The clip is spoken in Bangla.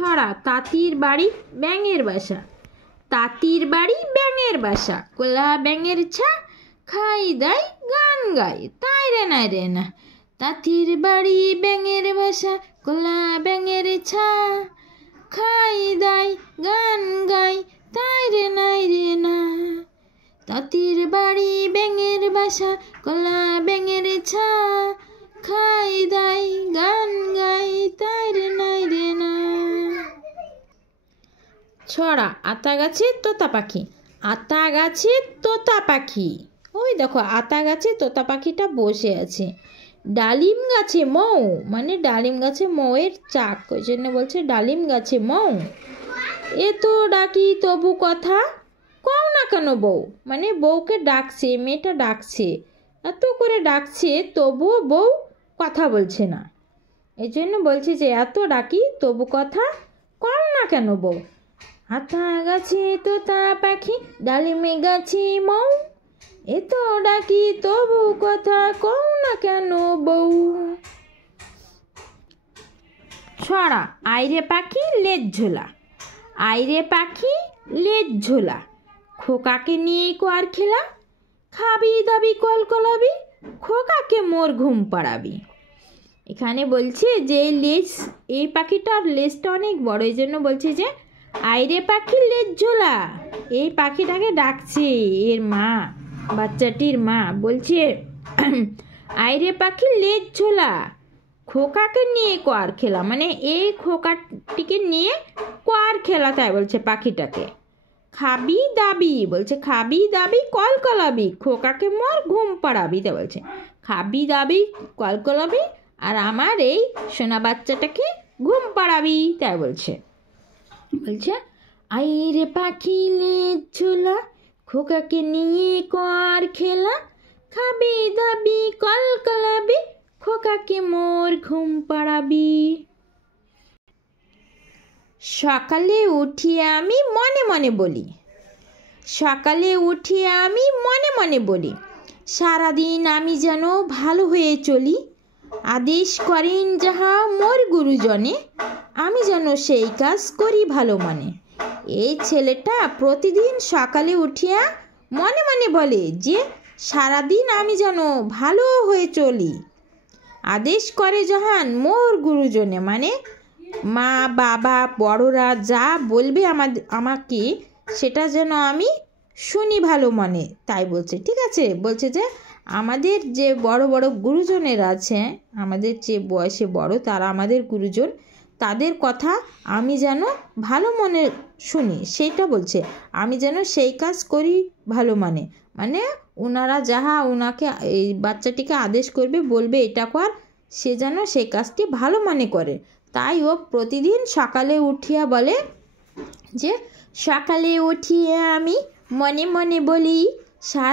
ছড়া তাঁতির বাড়ি ব্যাঙের বাসা। তাঁতির বাড়ি ব্যাঙের বাসা, কোলা ব্যাঙের ছা, খাই দাই গান গায় তাই রে নাই রে না। তাঁতির বাড়ি ব্যাঙের বাসা, কোলা ব্যাঙের ছা, খাই দাই গান গাই তাই রে নাই রে না। তাঁতির বাড়ি ব্যাঙের বাসা, কোলা ব্যাঙের ছা, খাই দাই গান গাই তাই রে নাই রে না। ছড়া আতা গাছে তোতা পাখি। আতা গাছে তোতা পাখি, ওই দেখো আতা গাছে তোতা পাখিটা বসে আছে। ডালিম গাছে মৌ, মানে ডালিম গাছে মৌয়ের চাক, ওই জন্য বলছে ডালিম গাছে মৌ। এ তো ডাকি তবু কথা কও না কেন বউ, মানে বউকে ডাকছে, মেয়েটা ডাকছে, এত করে ডাকছে তবুও বউ কথা বলছে না। এই জন্য বলছে যে এত ডাকি তবু কথা কও না কেন বউ। আতা গাছে তোতা পাখি, ডালিমে গাছে মৌ, এ তো ডাকি তবু কথা কও না কেন বউ। ছড়া আইরে পাখি লেজ ঝোলা। আইরে পাখি লেজ ঝোলা, খোকাকে নিয়ে কোয়ার খেলা, খাবি দাবি কলকলাবি, খোকাকে মোর ঘুম পাড়াবি। এখানে বলছে যে লেজ, এই পাখিটার লেজটা অনেক বড়, এই জন্য বলছে যে আইরে পাখি লেজ ঝোলা। এই পাখিটাকে ডাকছে এর মা, বাচ্চাটির মা বলছে আইরে পাখি লেজ ঝোলা, খোকাকে নিয়ে কোয়ার খেলা, মানে এই খোকাটিকে নিয়ে কোয়ার খেলা, তাই বলছে পাখিটাকে। খাবি দাবি, বলছে খাবি দাবি কলকলাবি, খোকাকে মোর ঘুম পাড়াবি, তাই বলছে খাবি দাবি কলকলাবি আর আমার এই সোনা বাচ্চাটাকে ঘুম পাড়াবি, তাই বলছে। বলছে আইরে পাখি লেজ ঝোলা, খোকাকে নিয়ে কোয়ার খেলা, খাবি দাবি কলকলাবি, খোকাকে মোর ঘুম পাড়াবি। সকালে উঠিয়ে আমি মনে মনে বলি। সকালে উঠিয়ে আমি মনে মনে বলি, সারাদিন আমি যেন ভালো হয়ে চলি, আদেশ করেন যাহা মোর গুরুজনে, আমি যেন সেই কাজ করি ভালো মনে। এই ছেলেটা প্রতিদিন সকালে উঠিয়া মনে মনে বলে যে সারাদিন আমি যেন ভালো হয়ে চলি, আদেশ করে যাহান মোর গুরুজনে, মানে মা বাবা বড়রা যা বলবে আমাকে সেটা যেন আমি শুনি ভালো মনে, তাই বলছে। ঠিক আছে, বলছে যে আমাদের যে বড় বড় গুরুজনেরা আছে, আমাদের যে বয়সে বড় তারা আমাদের গুরুজন, তাদের কথা আমি যেন ভালো মনে শুনি, সেইটা বলছে। আমি যেন সেই কাজ করি ভালো মানে, মানে ওনারা যাহা ওনাকে এই বাচ্চাটিকে আদেশ করবে, বলবে এটা কর, সে যেন সেই কাজটি ভালো মনে করে। তাই ও প্রতিদিন সকালে উঠিয়া বলে যে সকালে উঠিয়ে আমি মনে মনে বলি